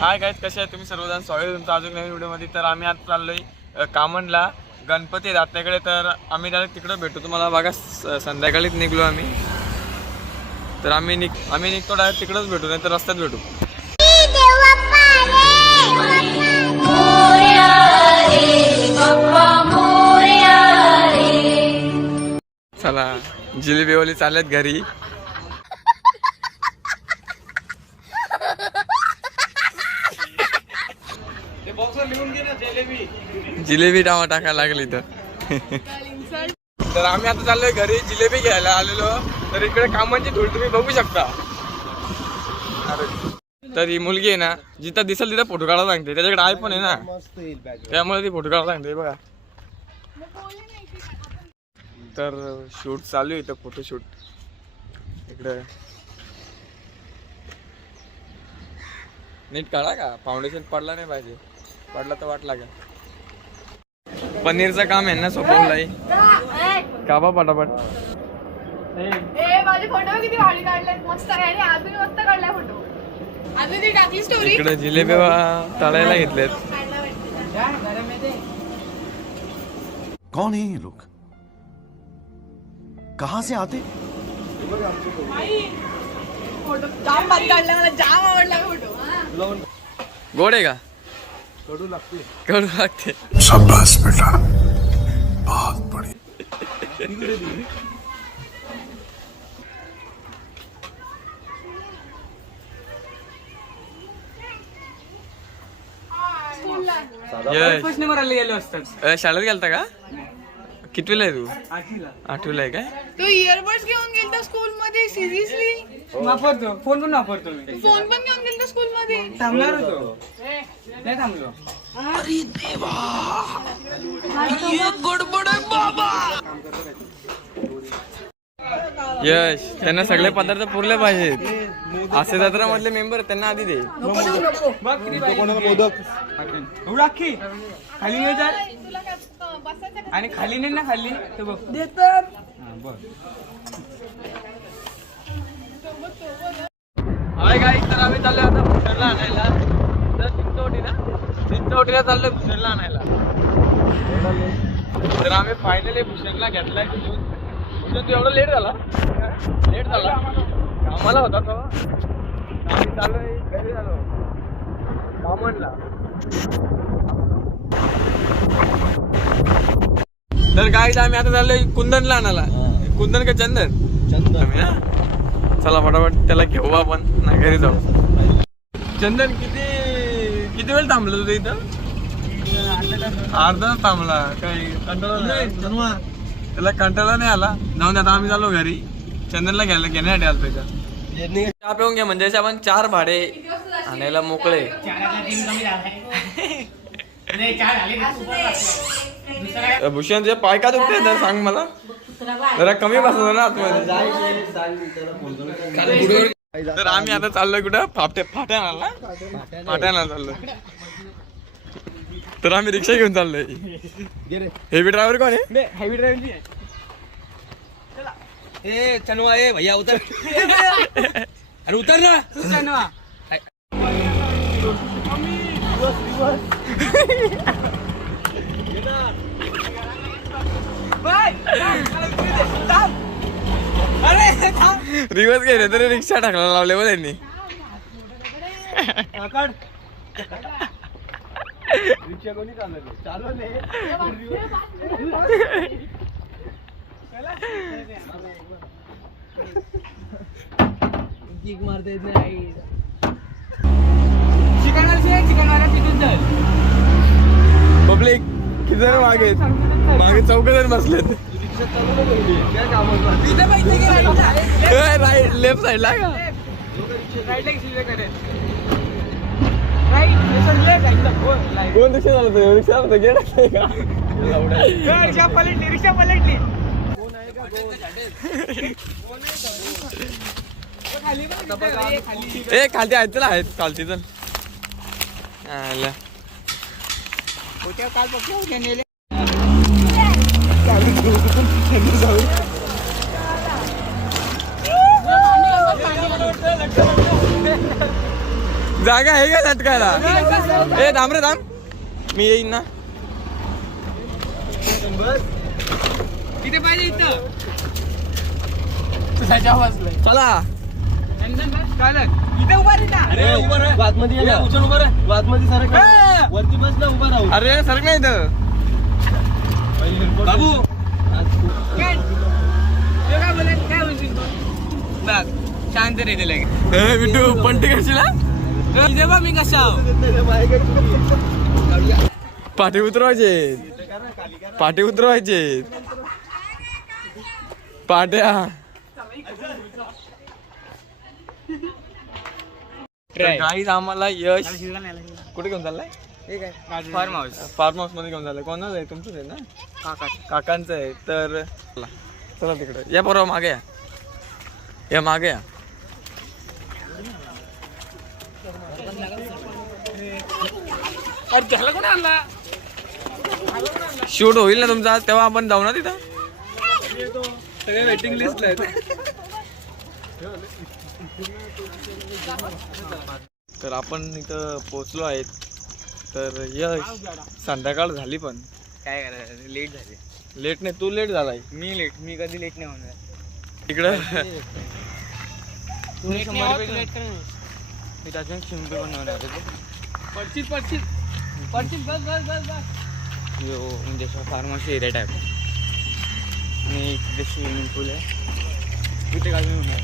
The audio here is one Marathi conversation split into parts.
हाय गाईज, कसे आहे तुम्ही सर्वजण? स्वागत आहे तुमचं अजून नवीन व्हिडिओमध्ये. तर आम्ही आज चाललोय कामणला, गणपती दात्याकडे. तर आम्ही डायरेक्ट तिकडं भेटू तुम्हाला. बघा संध्याकाळीच निघलो आम्ही. तर आम्ही निघतो डायरेक्ट तिकडंच भेटू, नाही तर रस्त्यात भेटू. चला, जिलेबीवाली चालत घरी. जिलेबी टामा टाकायला लागली तर आम्ही आता चाललोय घरी. जिलेबी घ्यायला आलेलो. तर इकडे कामांची धूळ तुम्ही बघू शकता. तर ही मुलगी आहे ना, जिथं दिसेल तिथं फोटो काढायला सांगते. त्याच्याकडे आयफोन आहे ना, त्यामुळे ती फोटो काढायला सांगते. बघा, तर शूट चालू आहे इथं, फोटोशूट. इकडे नीट काढा का, फाउंडेशन पडला नाही पाहिजे. पडला तर वाट लागेल. पनीरचं काम आहे ना, सोपवलंय. कापा पटापट. माझे फोटो किती भारी काढले, मस्त आहे. आणि अजून मस्त काढलाय फोटो. अजून ती टाकली स्टोरी. इकडे जिलेबी तळायला घेतलेत. कौन है ये लोग, कहां से आते? फोटो जाम भारी काढला, मला जाम आवडला फोटो. गोड आहे का? कडू लागते. शाबाश बेटा, बहुत बड़ी. शाळेत गेलता का? कितवीला आहे तू? आठवीला आहे काय? तू इयरबड्स घेऊन गेलता स्कूल मध्ये? सिरियसली? वापरतो, फोन पण वापरतो मी. फोन पण घेऊन गेलता स्कूल मध्ये? थांबणार होतो, नाही थांबलो. अरे देवा, ये गडबड है बाबा. यश, त्यांना सगळे पदार्थ पुरले पाहिजेत. असे जत्रा मधले मेंबर त्यांना आधी दे. बघ किती मोदक एवढा अख्खी खाली नाही तर, आणि खाली नाही ना, खाली तर बघ देतात. हाय गाईस, तर आम्ही चाललोय आता भुसरला आणायला. तर चिंचवटीला चाललोय भुसरला आणायला. तर आम्ही फायनली भुसरला घेतलाय. भूषण तू एवढा लेट झाला? कामाला होता तो. आम्ही चाललोय घरी, झालो कामणला. तर गाईस, आम्ही आता चाललोय कुंदनला आणायला. कुंदन का चंदन? आम्ही ना, चला फटाफट त्याला घेऊ आपण ना, घरी जाऊ. चंदन, किती वेळ थांबलो तुझं इथं? अर्धा थांबला. काही कंटाळा नाही? त्याला कंटाळा नाही आला? जाऊन आता आम्ही चाललो घरी. चंदनला घेण्यासाठी आलो त्याच्या. चहा पिऊन घ्या, म्हणजे आपण 4 भाडे आणायला मोकळे. भूषण, जे पाय का दुखते तर सांग मला. जरा कमी बसतो ना आतमध्ये. तर आम्ही आता चाललोय कुठं? फाट्याला चाललोय. तर आम्ही रिक्षा घेऊन चाललोय. हेवी ड्रायव्हर कोण आहे? हेवी ड्रायव्हर ए चनवा, ए भैया उतर. अरे उतर ना तू, चनवा. रिवर्स गेले तरी रिक्षा टाकला लावले बघ त्यांनी. रिक्षा कोणी चालवले? किक मारता येत नाही. चिकनवाला तिथून चल. पब्लिक किती जण मागे 4 जण बसलेत. राईट लेफ्ट साईडला का? कोण रिक्षा चालवतो? रिक्षा गेट आहे का? रिक्षा पलटली. ए खालती आहेत, चला आहेत खालती. चल काल पक्ष नेले. जागा आहे का लटकायला? ए थांब रे थांब, मी येईन ना. किती पाहिजे इथं? चला चालत इथे उभा वरती बस ना, उभा राहू. अरे सरक नाही इथं. बाबू काय बोले, काय म्हणशील तू? बघ शांत रे लगे. ए बिट्टू पंटी करशील? इथे बघ मी कशा पाठी उतरवायचे, पाठी उतरवायचे पाट्या. काहीच आम्हाला यश कुठे घेऊन चाललाय? Form house. फार्म हाऊस मध्ये घेऊन चाललंय. कोणाचं आहे? तुमचंच आहे ना? काकांचं आहे. तर चला तिकडे या, बरोबर मागे या मागे या. त्याला कोण आणला? शूट होईल ना तुमचा, तेव्हा आपण जाऊ ना तिथं. सगळे वेटिंग लिस्ट आहेत. तर आपण इथं पोचलो आहेत. तर यश संध्याकाळ झाली पण काय करायचं, लेट झाले. लेट नाही, तू लेट झालाय. मी कधी लेट नाही होणार. तिकडं तुम्ही 100 रुपये लेट कर. मी त्याच्यात 100 रुपये बनवणार पडशील बस यो म्हणजे फार्मसी एरिया टाईप आणि तिथे स्विमिंग पूल आहे. तिथे काय होणार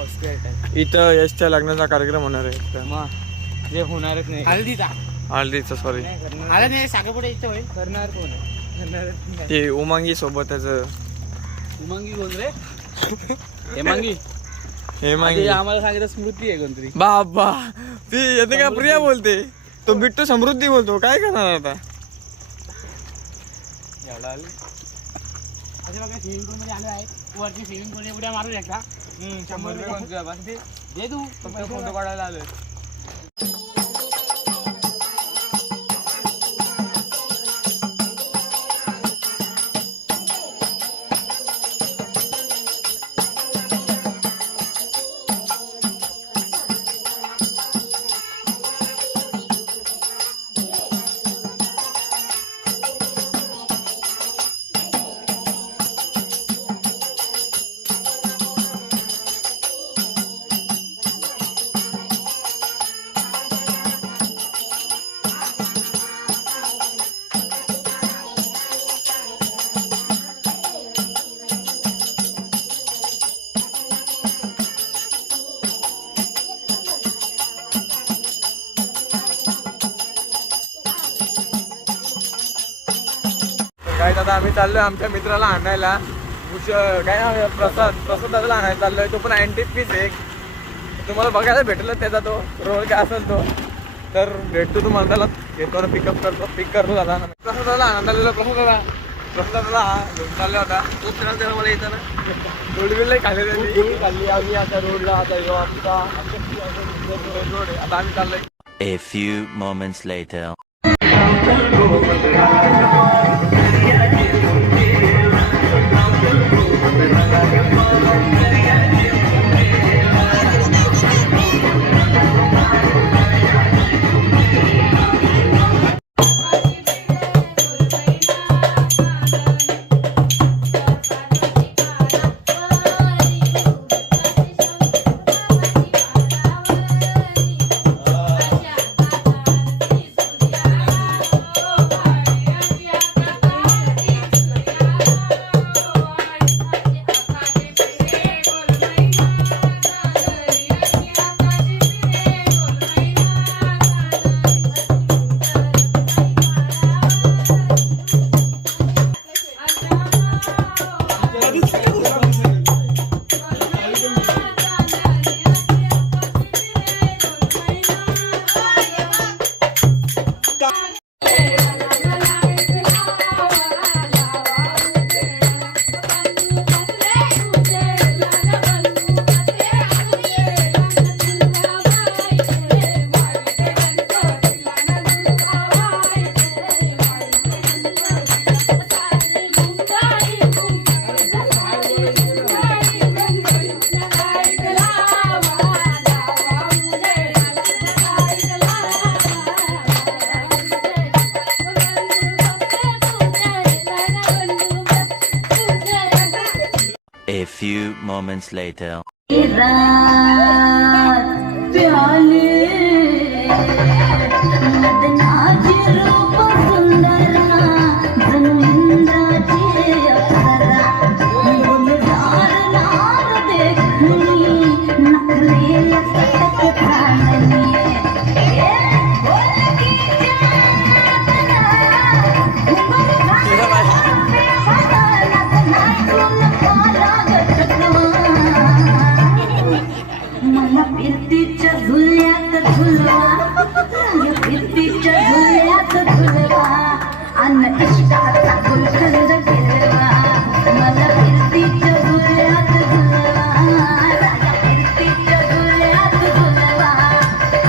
ऑस्कर टाईप. इथं यशच्या लग्नाचा कार्यक्रम होणार आहे. तर मग जे होणारच नाही. हल्दीचा हळदीचं सॉरी, मला नाही साखरपुडा इथं होईल. करणार कोण आहे? ते उमांगी सोबत त्याचं. उमंगी बोल रे. हेमांगी हेमांगी आम्हाला सांगितलं स्मृती आहे कोणतरी. बाबा ती येते का? प्रिया बोलते. तो बिट्टू समृद्धी बोलतो. काय करणार आता? एवढा आली असे बघा स्विमिंग पूल मध्ये आलो आहे. वरती स्विमिंग पूल उड्या मारू शकता. 100 रुपये कोणतं बस ते दे तू फक्त फोटो काढायला आलोय. काय दादा आम्ही चाललोय आमच्या मित्राला आणायला. काय नाव प्रसाद दादाला आणायला चाललोय. तो पण अँटिक पीस आहे. तुम्हाला बघायला भेटलं त्याचा तो रोल काय असेल तो. तर भेटतो तुम्हाला, त्याला घेतो ना, पिक करतो दादा. प्रसादाला आणायला प्रसादाला घेऊन चालला होता. तो फिरायला त्याला मला येतं ना रोडविलही खाल्ली आम्ही. आता रोडला आता रोड आहे. आता आम्ही चाललोय. A few moments later. few moments later. मला फिरतीच्या झुल्यात झुलवा, फिरतीच्या झुल्यात झुलवा, अन्न इष्टाचा गुलकंद फिरवा. मला फिरतीच्या झुल्यात झुलवा, फिरतीच्या झुल्यात झुलवा,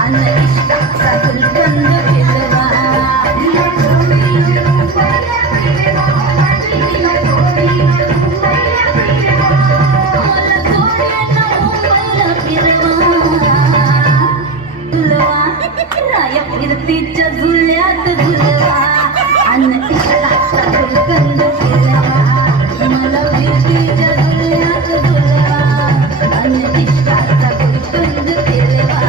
अन्न इष्टाचा गुलकंद फिरवा. फिरतीच्या झुल्यात झुलवा, अन्न इष्टाचा गुलकंद फिरवा. मला फिरतीच्या झुल्यात झुलवा, अन्न इष्टाचा गुलकंद फिरवा.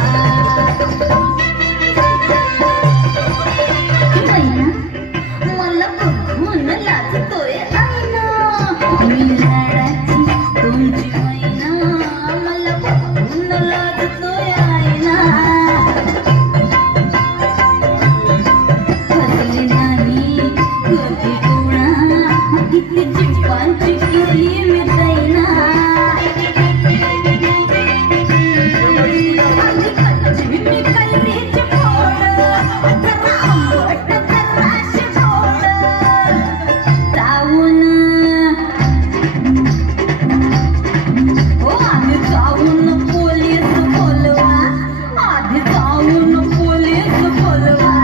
मला बघून लाजतोय आईना, मी लाडाची तुमची मैना. मला बघून लाजतोय आईना, हसले नाही कधी कोणा, किती चिंपांची केली मी दैना. मी कैरीची फोड, जरा आंबट जराशी फोड. जाऊन हो आधी जाऊन पोलीस बोलवा, आधी जाऊन पोलीस बोलवा,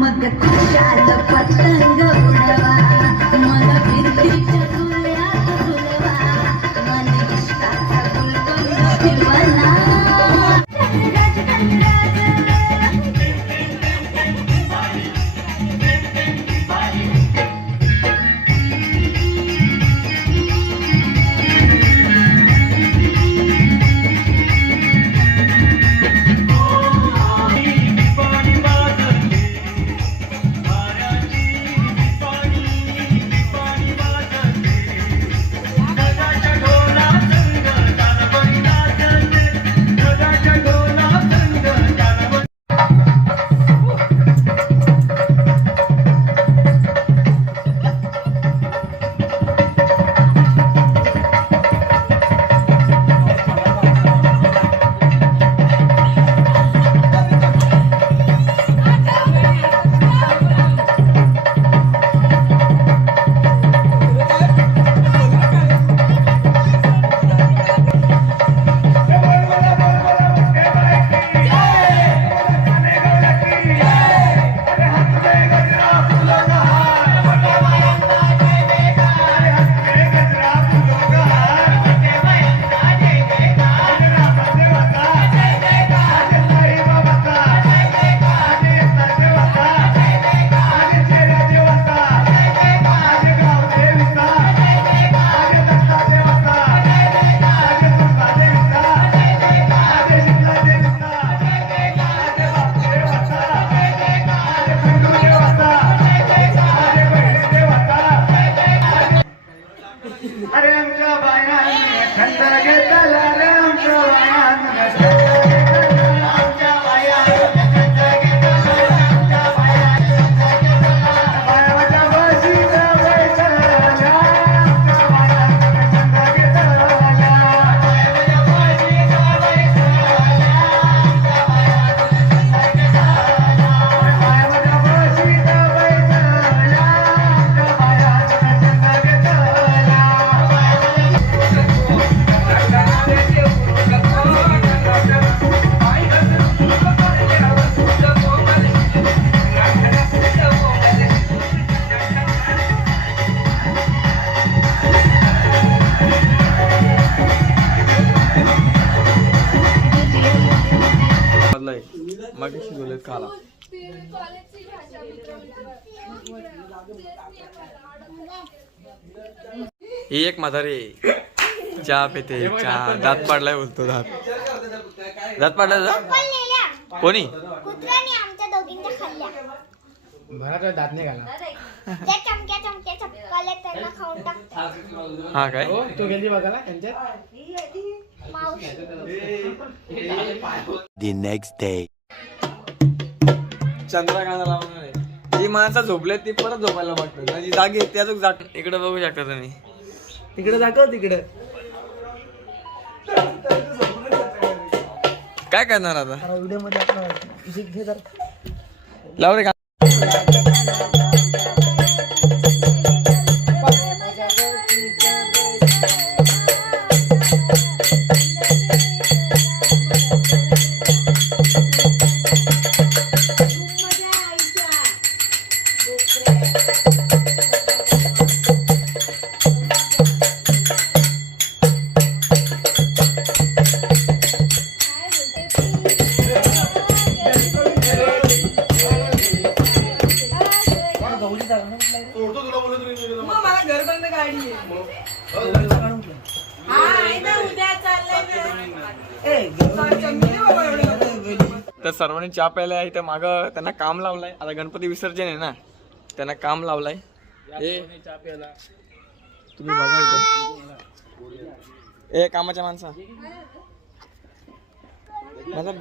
मग खुशाल पतंग उडवा. मला फिरतीच्या झुल्यात झुलवा, मन इष्टाचा गुलकंद फिरवा. मगाशी बोलत काला ही एक म्हातारी चहा पिते चहा. दात पाडलाय बोलतो दात पाडला तुझा? कोणी? कुत्र्याने आमच्या दोघींच्या खाल्ल्या. भरात दात नाही घाला. त्या चमक्या चपकाले त्यांना खाऊन टाकते. हा काय? तू गेली बघायला त्यांच्यात. मावशी The next day. चंद्रकांत लावणार आहे. जी माणसं झोपले ती परत झोपायला बघतात. जी जागी आहे त्याच जाग इकडे बघू शकता तुम्ही. तिकडे दाखव तिकडे. काय करणार आता? व्हिडिओ मध्ये आपला लाव रे का तर सर्वांनी चहा प्यायला आहे. तर मागं त्यांना काम लावलंय. आता गणपती विसर्जन आहे ना, त्यांना काम लावलंय. हे तुम्ही बघा इथं. ए कामाच्या माणसा माझा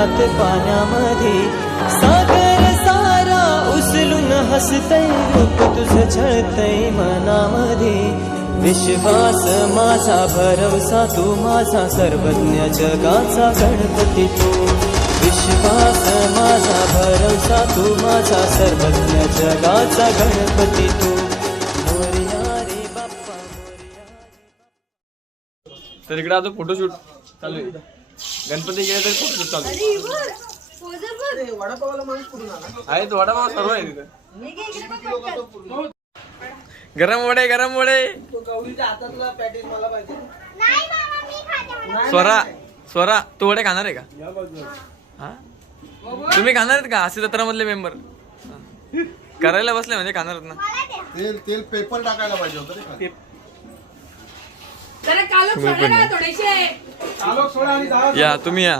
रंगात पाण्यामध्ये सागर सारा उचलून हसतय रूप तुझं छळतय मनामध्ये विश्वास माझा भरवसा तू माझा सर्वज्ञ जगाचा गणपती तू विश्वास माझा भरवसा तू माझा सर्वज्ञ जगाचा गणपती तू मोरया रे बाप्पा मोरया. तर इकडे आता फोटोशूट चालू आहे. गणपती गेले तर फोटोशूट चालू आहे. आहे तो वडापाव सर्व आहे तिथं. गरम वडे गरम वडे. स्वरा तू वडे खाणार आहे का? हा तुम्ही खाणार आहेत का? असे जत्रामधले मेंबर करायला बसले म्हणजे खाणार आहेत ना. तेल पेपर टाकायला पाहिजे होतं रे. या तुम्ही या.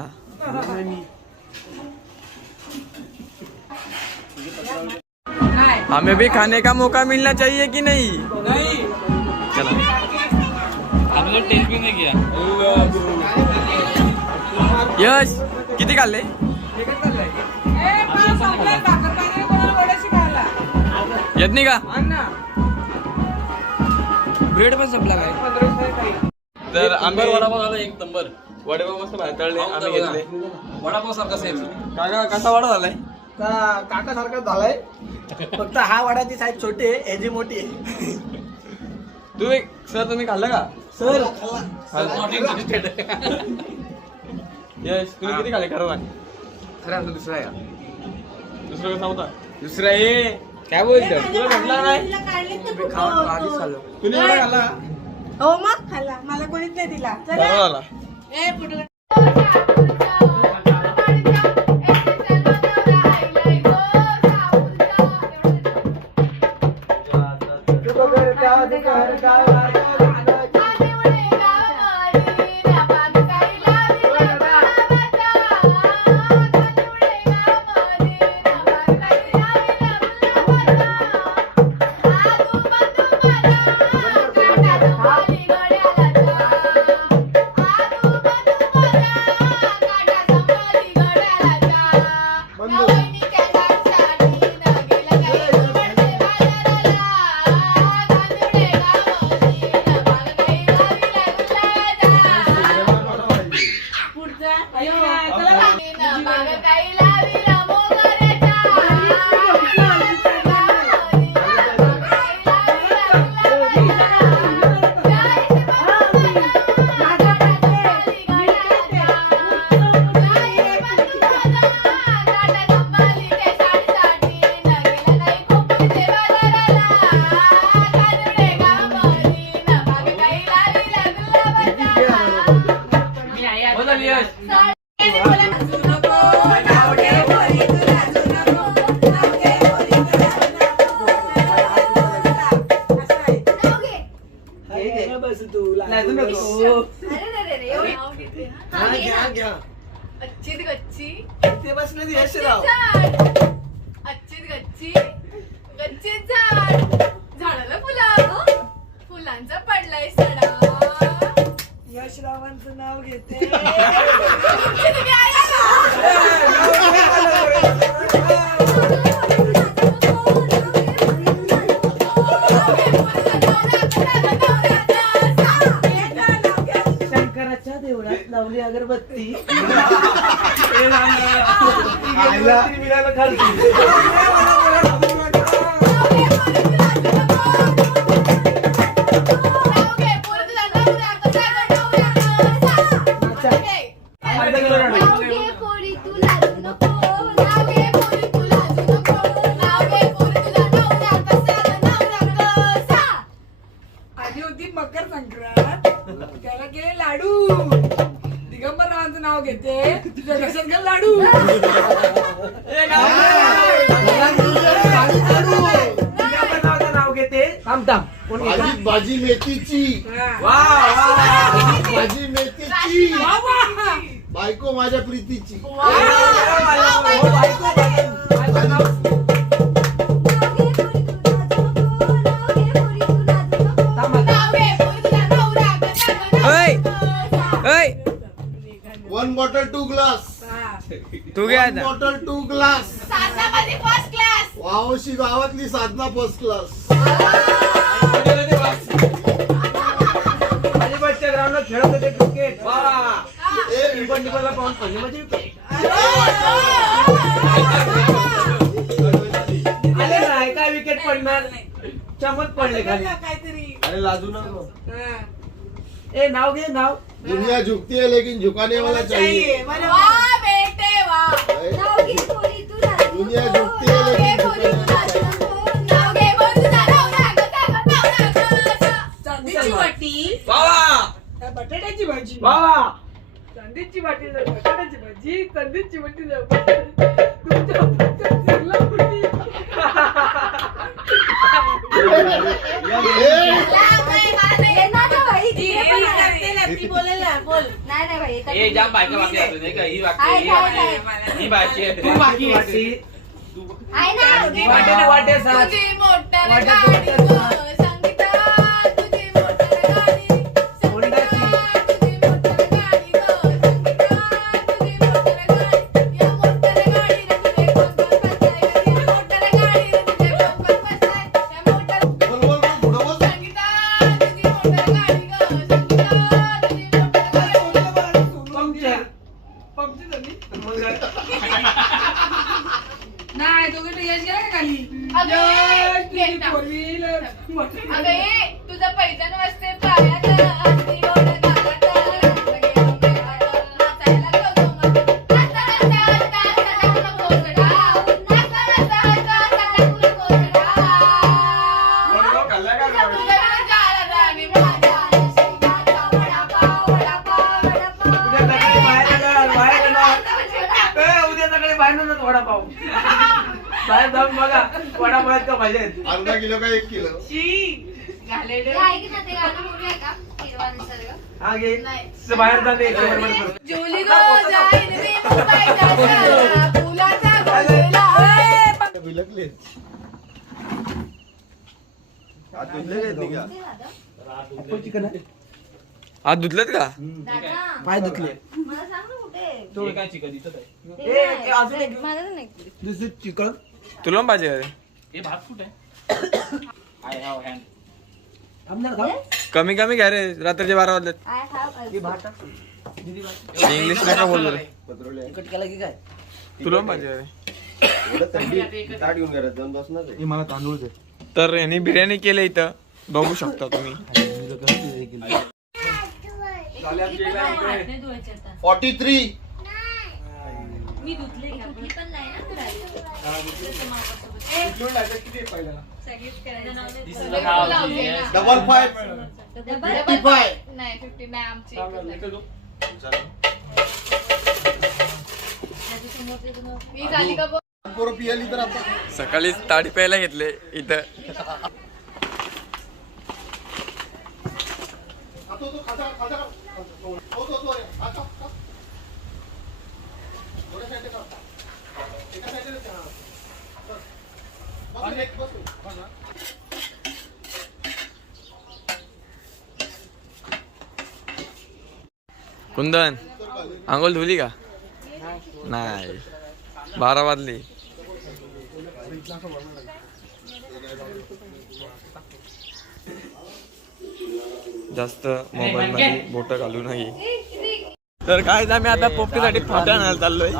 हमें भी खाने का मौका मिलना चाहिए कि नहीं? चला हमने टेस्ट भी नहीं किया. यश किती खाल्ले? येत नाही का? ब्रेड पण संपला काय? तर आम्ही वडापाव झाला एक नंबर. वडापाव मस्त बाहेर तळले आम्ही घेतले. वडापाव सारखा सेम. काका कसा वडा झालाय? काका सारखा झालाय. फक्त हा वडाची साईज छोटी आहे, याची मोठी आहे. तुम्ही खाल्लं का? सर यश तुम्ही किती खाल्ले खरं सांग. खरं आमचा दुसरा आहे. दुसरं कसं होता? दुसरा आहे काय बोलतो? तुला भेटला नाही? आधीच खाल्लं. तुम्ही एवढा खाल्ला? हो मग खाल्ला, मला कोणीच नाही दिला. बरं झाला. अच्छीत गच्ची ते बसले झाड, अच्छीत गच्ची गच्चीत झाड, झाडाला फुलं, फुलांचा पडलाय सडा. यशरावांचं नाव घेते. तुम्ही आला का? शंकराच्या देवळात लावली अगरबत्ती. आधी होती मकर संक्रांत, त्याला केले लाडू. दिगंबररावांचं नाव घेते, तुझ्या लक्षात घाल लाडू. नाव घेते. थांब भाजी मेथीची. भाजी मेथीची. बायको माझ्या प्रीतीची. ओय ओय 1 bottle 2 glass. तू घे आता. Bottle 2 glass. सातामध्ये फर्स्ट क्लास. वावशी गावातली साधना फर्स्ट क्लास. अलिबागच्या ग्राउंडला खेळत होते क्रिकेट. टिपला पाहून पडली म्हणजे आले नाही काय विकेट पडणार. चमत पडले खाली. काहीतरी अरे लाजू नको. ए नाव घे नाव. दुनिया झुकती है लेकिन झुकाने वाला चाहिए. वाह बेटे वाह. नाव घे पोरी तू राजू. दुनिया झुकती है लेकिन झुकाने वाला चाहिए. नाव घे बोल तुझा चांदीची वाटी. बाबा बटाट्याची भाजी. वा चांदीची वाटी बटाट्याची भाजी. चांदीची वाटी तुमच्या चिरला कुठे? नाही नाही भाई ए जाम बायका बाकी असू दे का ही बाकी हाय, ही हाय, बाकी हाय. ही बाकी तू बाकी वाटी. आहे ना वाटे वाटे साथ. तुझी मोटर वाट्यात गाडी मोटर गं, संगीता तुझी मोटर गाडी. होंडाची. तुझी मोटर गाडी गं, संगीता तुझी मोटर गाडी. या मोटर गाडीने तुझे पंख बसताय. या मोटर गाडीने तुझे पंख बसताय. या मोटर बोल बोल बोल पुढं बोल. संगीता तुझी मोटर गाडी गं, संगीता तुझी मोटर गाडी. पंक्चर. नाही दोघे यश गेला का खाली? अगं तुझी फोर-व्हीलर. अगं ये तुझं पैजण वाजते पायात हत्ती गोड गालात नाचायला लागलो मग नाचा नाचा नाचा नाचा कोसडा नाचा नाचा नाचा नाचा कोसडा तुझ्या जाला राणी माझ्या नशिबाचा वडापाव वडापाव उद्या सकाळी बाहेर येणार, बाहेर येणार. ए, उद्या सकाळी बाहेर येणार वडापाव. बाहेर जाऊन बघा वडापाव का मजा येते. अर्धा किलो का 1 किलो. ऐक ना ते गाणं बोलूया का हिरवा निसर्ग. हा घे. नाही. बाहेर जाते बरोबर करू. जुली गो जाईन मी मुंबईच्या शहरात, फुलाचा गजला बिलकले. हात धुतले का नाही का? चिकन आहे. आज धुतलेत का? दादा पाय धुतले. मला सांग ना कुठे हे काय चिकन इथं आहे ए, ए, अजून एक मला नाही दुसरं चिकन. तुला पण पाहिजे का रे? हे भात कुठे आहे आय हॅव हँड थांबणार का? कमी कमी घ्या रे, रात्रीचे 12 वाजलेत. आय हॅव हे भात टाक. इंग्लिश नका बोललो रे. पत्रोले. तिखट केला की काय? तुला पण पाहिजे का रे? एवढं थंडी ताट घेऊन घरात जाऊन बसणार आहे. हे मला तांदूळ दे. तर यांनी बिर्याणी केली इथं, बघू शकता तुम्ही. 43. मी धुतले कुठली पण नाही ना डबल 5. 55. नाही 50 नाही आमची एकच आहे. मी झाली का बघ. पोरं पियाली तर आता सकाळी ताडी प्यायला घेतले इथं. खातो तो खाजा खाजा तो रे खा. थोड्या साईडने खा. एका साईडने खा. बस एक बस. कुंदन आंघोळ धुली का? नाही, 12 वाजली. जास्त मोबाईल मध्ये बोट घालू नये. तर काय आम्ही आता पोपटीसाठी फाटा आणायला चाललोय.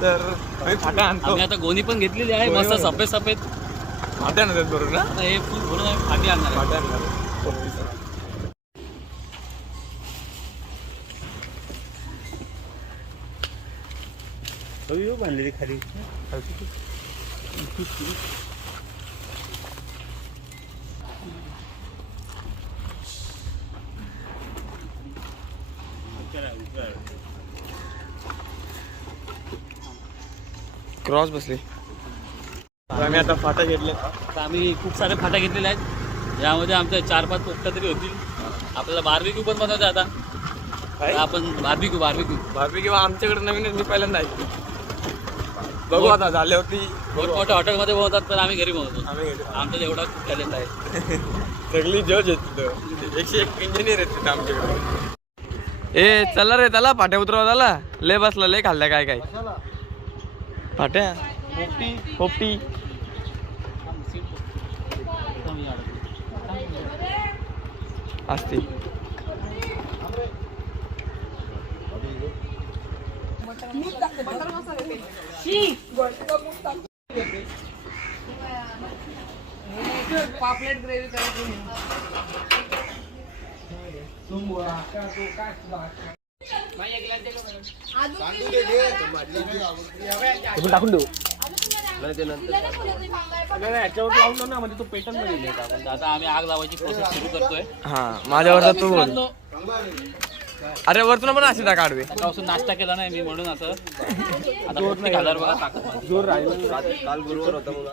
तर आम्ही फाटा आणतो. आता गोणी पण घेतलेली आहे मस्त सफेद सफेद. फाट्या आणतात बरोबर ना? आता हे फुल भरून आम्ही फाटी आणणार आहे. फाट्या आणणार पोपटीचा. बांधलेली खाली. क्रॉस बसली. तर आम्ही आता फाटा घेतले. तर आम्ही खूप सारे फाट्या घेतलेले आहेत. यामध्ये आमच्या 4-5 पोपट्या तरी होतील. आपल्याला बार्बिक्यू पण बनवायचं आता. आपण बार्बिक्यू भाभी किंवा आमच्याकडे नवीनच मी पहिल्यांदा ऐकतो. बघू आता झाले होती. मोठमोठ्या हॉटेलमध्ये बनवतात पण आम्ही घरी बनवतो. आम्ही आमचं एवढा खूप टॅलेंट आहे. सगळी जज आहेत तिथं. 101 इंजिनियर आहेत तिथं आमच्याकडे. ए चला रे चला पाट्या उतरवा झाला लय बसला लय खाल्ल्या काय काय पाट्या पोपटी असते पापलेट ग्रेव्ही करायची टाकून देऊ आता आम्ही आग लावायची प्रोसेस सुरू करतोय. हा माझ्यावर तू बोल अरे वरतून पण अशी टाका आडवे सकाळपासून नाश्ता केला नाही मी म्हणून आता पूर्ण घालावर बघा ताकद माझी. जोर राहिलं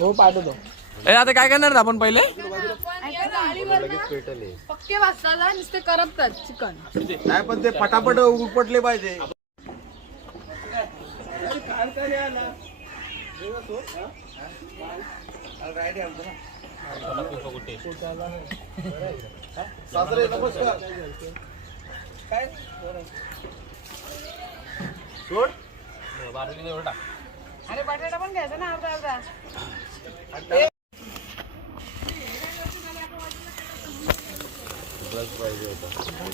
हो पाठवतो ए आता काय करणार आपण पहिले पक्के वाजताला नुसते करपतात चिकन. नाही पण ते पटापट उपटले पाहिजे. सासरे नमस्कार. सोड बाजूला एवढं टाक. अरे बटाटा पण घ्यायचा ना अर्धा अर्धा.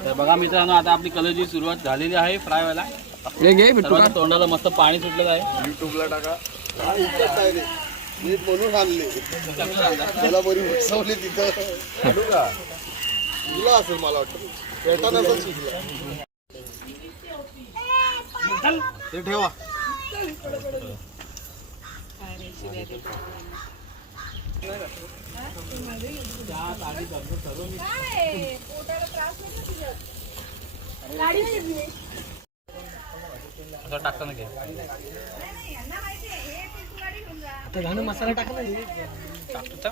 तर बघा मित्रांनो आता आपली कलरची सुरुवात झालेली आहे फ्राय व्हायला. सर्वांच्या तोंडाला मस्त पाणी सुटलेलं आहे. युट्यूबला टाका. हा इतकंच काय रे मी म्हणून आणले मला बरी उठवली तिथं आणू का तुला असेल मला वाटतं पेटा नसेल शिकला ते ठेवा. असं टाकताना घे. मसाला टाकला टाकतो तर.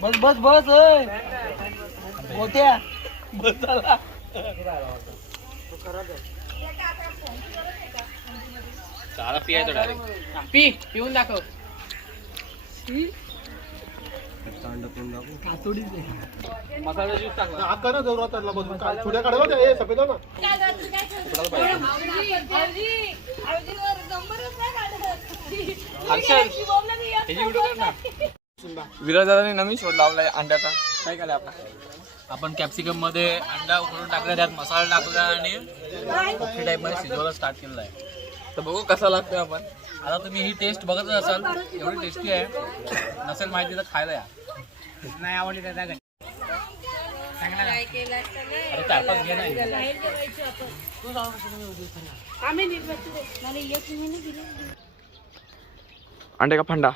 बस बस बस मोठ्या बस झाला. चारा पियायचं डायरेक्ट. पिऊन दाखव. मसाला ज्यूस टाकला. आता ना जरूर आता बघून छुड्या काढला ना हे सफेद ना विराजाने नवीन शोध लावलाय अंड्याचा. काय केलं आपण आपण कॅप्सिकम मध्ये अंडा उकळून टाकला त्यात मसाला टाकला आणि कोठी टाईप मध्ये शिजवायला स्टार्ट केलेला आहे. तर बघू कसा लागतोय आपण. आता तुम्ही ही टेस्ट बघतच असाल एवढी टेस्टी आहे. नसेल माहिती तर खायला या. नाही आवडली त्याचा अरे 4-5 घे नाही. अंडे का फंडा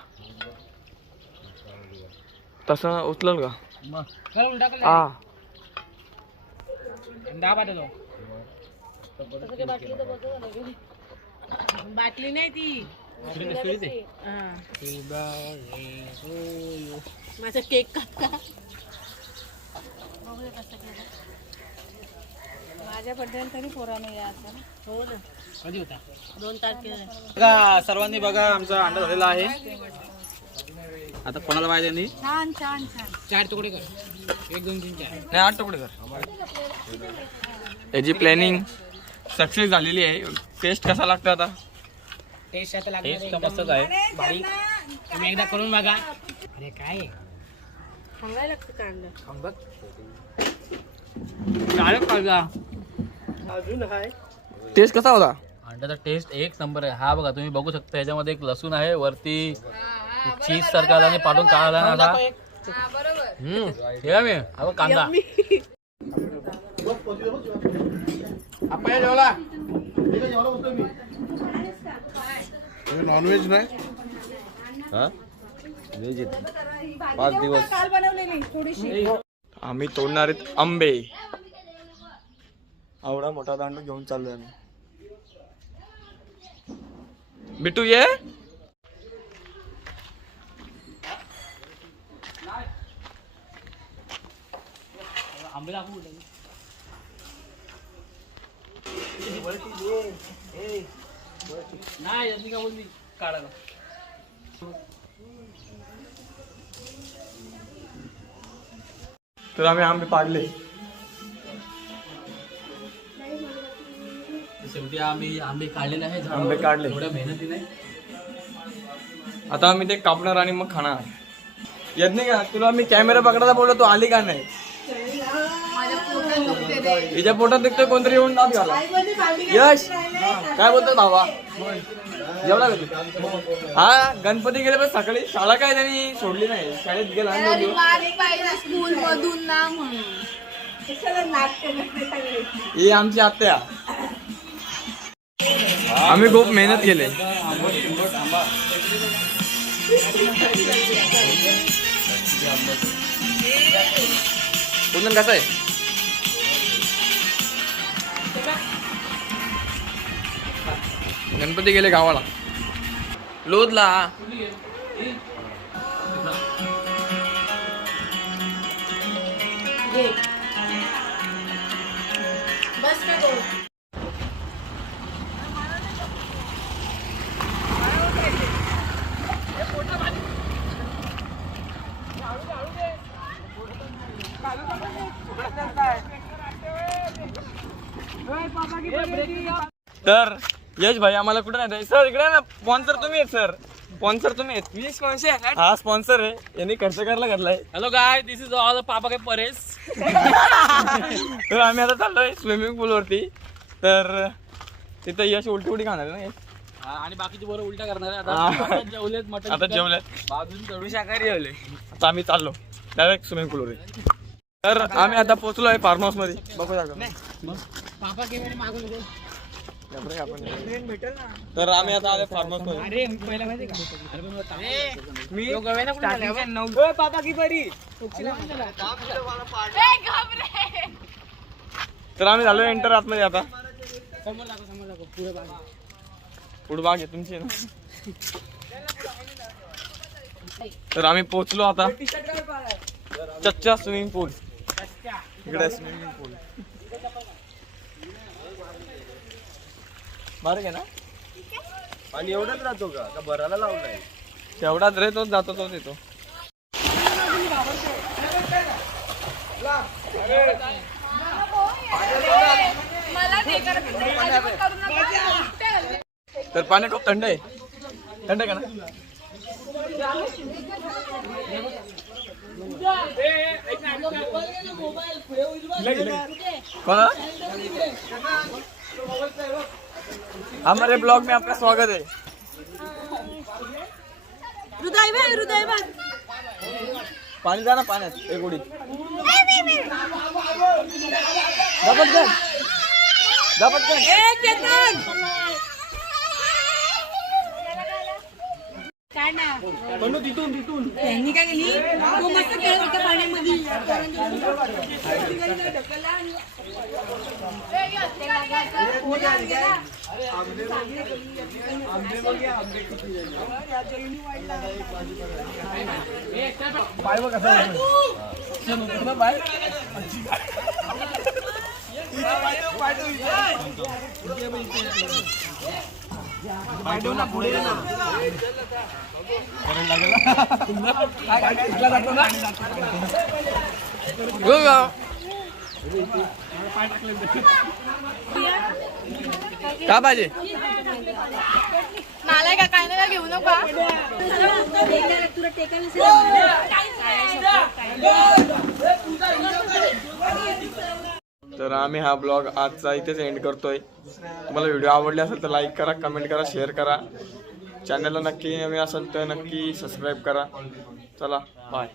तसं उचलल का हा बाटली नाही ती माझा केक कापका. माझ्या बड्डेला तरी पोराने या असं. हो ना कधी होता 2 तारखेला. बघा सर्वांनी बघा आमचा अंडा झालेला आहे. आता कोणाला पाहिजे नाही. छान छान छान. 4 तुकडे कर. 1 2 3 4 नाही 8 तुकडे कर. याची प्लॅनिंग सक्सेस झालेली आहे. टेस्ट कसा लागतो आता. टेस्ट आता टेस्ट लागणार मस्तच आहे. बारीक. तुम्ही एकदा करून बघा. अरे काय सांगायला लागतं कांदा. डायरेक्ट पाहिजे. अजून हाय टेस्ट कसा होता. अंड्याचा टेस्ट एक नंबर आहे. हा बघा तुम्ही बघू शकता याच्यामध्ये एक लसूण आहे वरती चीज सारखा आणि पाठवून काढला असा. हे मी हा बघ कांदा. आपण जेवला मी नॉनव्हेज नाही काल बनवलेली थोडीशी. आम्ही तोडणार आहेत आंबे. आवडा मोठा दांडू घेऊन चाललोय आम्ही. बिट्टू ये. आंबे दाखवू नाही का बोलली काढायला. तर आम्ही आंबे पाडले. शेवटी आम्ही आंबे काढलेले आहे झाडावर. आंबे काढले. एवढ्या मेहनतीने. आता आम्ही ते कापणार आणि मग खाणार. येत नाही का तुला मी कॅमेरा पकडायला बोललो, तू आली का नाही? माझ्या पोटात दुखते रे. हिच्या पोटात दिसतोय कोणतरी येऊन दाब घाला. यश काय बोलतो भावा? जेवढा हा गणपती गेले पण सकाळी शाळा काय त्यांनी सोडली नाही, शाळेत गेला आणि बोललो. वारी पाहिजे स्कूल मधून ना म्हणून. ही आमची आत्या. आम्ही खूप मेहनत केले. पूनम कसं आहे? गणपती गेले गावाला लोदला. बस का गो. तर यश भाई आम्हाला कुठे नाही सर, इकडे ना. स्पॉन्सर तुम्ही आहेत सर, स्पॉन्सर तुम्ही आहेत. मी स्पॉन्सर हा स्पॉन्सर आहे, यांनी खर्च करायला घातलाय. Hello guys, this is all पापा के परेश. तर आम्ही आता चाललोय स्विमिंग पूल वरती. तर तिथं यश उलटी उलटी खाणार आहे ना यश. आणि बाकीची बरं उलटा करणार आहे हा. आता. जेवलेत मटन. आता जेवल्यात, बाजून चढू शाकाहारी जेवले. आता आम्ही चाललो डायरेक्ट स्विमिंग पूल वर. तर आम्ही आता पोहोचलोय फार्म हाऊस मध्ये. बघू पापा के मागून दे. तर आम्ही आता आलो फार्म हाऊस मध्ये. अरे पहिला माहिती का मी starting 9 पापा की बरी. तर आम्ही झालो एंटर आतमध्ये. आता पुढे बाग आहे तुमची ना. तर आम्ही पोहोचलो आता चच्चा स्विमिंग पूल. इकडे स्विमिंग पूल बारीक आहे ना. आणि एवढंच राहतो का भरायला लावलाय? तेवढाच रे, तोच जातो तोच येतो. मला ते करत नाही. अजिबात करू नका. तर पाणी खूप थंड आहे. थंड आहे का ना? कोणा? हमारे ब्लॉग में आपका स्वागत है. हृदय बघ. पाणी जा ना पाण्यात एक उडी. जा पटकन, जा पटकन. काय ना पण तिथून तिथून त्यांनी काय केली, तो मस्त खेळत होता पाण्यामध्ये. पाय बघ कसं पाय. का पाहिजे? नालाय का काय नाही घेऊ नका. तर आम्ही हा ब्लॉग आजचा इथेच एंड करतोय. तुम्हाला व्हिडिओ आवडले असेल तर लाईक करा, कमेंट करा, शेअर करा. चॅनलला नक्की नवीन असेल तर नक्की सबस्क्राईब करा. चला बाय.